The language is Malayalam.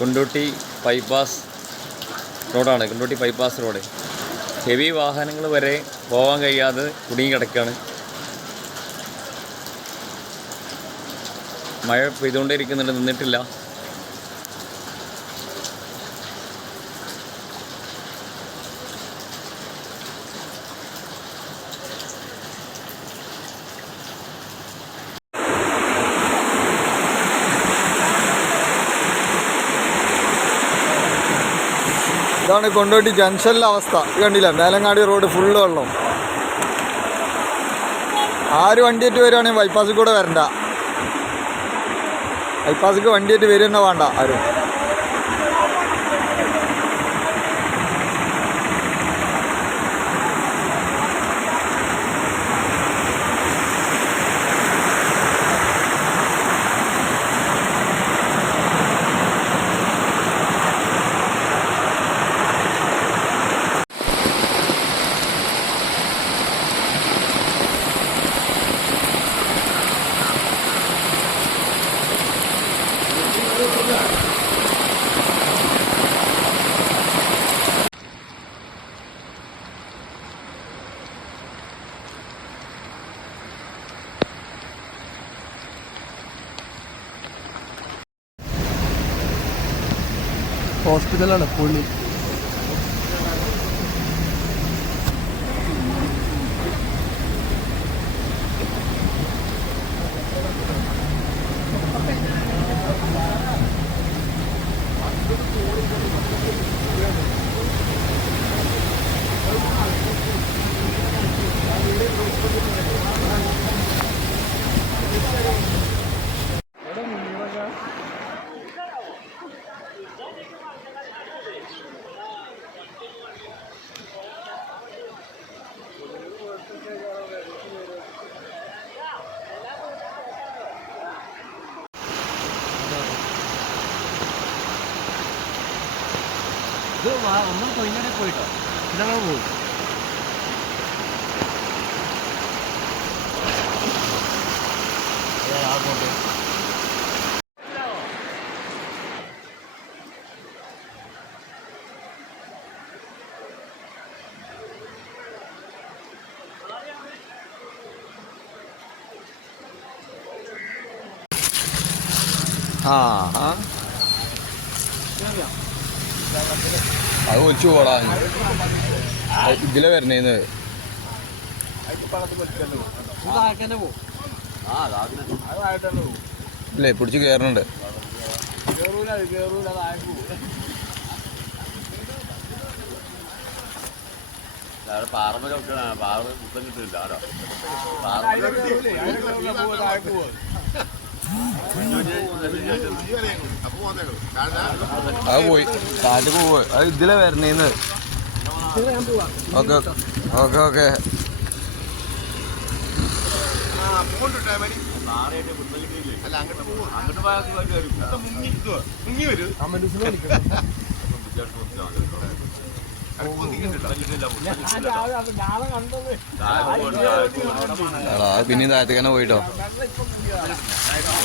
കുണ്ടൂട്ടി ബൈപ്പാസ് റോഡാണ് കുണ്ടൂട്ടി ബൈപ്പാസ് റോഡ് ഹെവി വാഹനങ്ങൾ വരെ പോകാൻ കഴിയാതെ കുടുങ്ങി കിടക്കുകയാണ് മഴ പെയ്തുകൊണ്ടേയിരിക്കുന്നുണ്ട്. നിന്നിട്ടില്ല. ഇതാണ് കൊണ്ടോട്ടി ജംഗ്ഷനിലെ അവസ്ഥ. കണ്ടില്ല? മേലങ്ങാടി റോഡ് ഫുള്ള് വെള്ളം. ആര് വണ്ടിയേറ്റ് വരുവാണെങ്കിൽ ബൈപ്പാസിൽ കൂടെ വരണ്ട. ബൈപ്പാസിക്ക് വണ്ടിയേറ്റ് വരുന്ന വേണ്ട ആരും. ഹോസ്പിറ്റലാണ് പുള്ളി. 너와 엄청 더 인연해 보이 다. 그다음은 예, 아, 뭐, 아. 수영이 야. അത് ഒളിച്ചു പോടാ. ഇതിലെ വരണേന്ന്. ഇല്ലേ പിടിച്ച് കയറുന്നുണ്ട് പാറമ്പ പാറ പാറ കിട്ടില്ല ആരോ? അത് പോയി. പോയി ഇതിലെ വരണേന്ന്. Okay okay okay. അങ്ങോട്ട് പോയാൽ മുങ്ങി വരും കമന്റ്സിൽ വിളിക്കണം എടാ അത് പിന്നെയും താഴത്തേക്ക് തന്നെ പോയിട്ടോ. いただきます。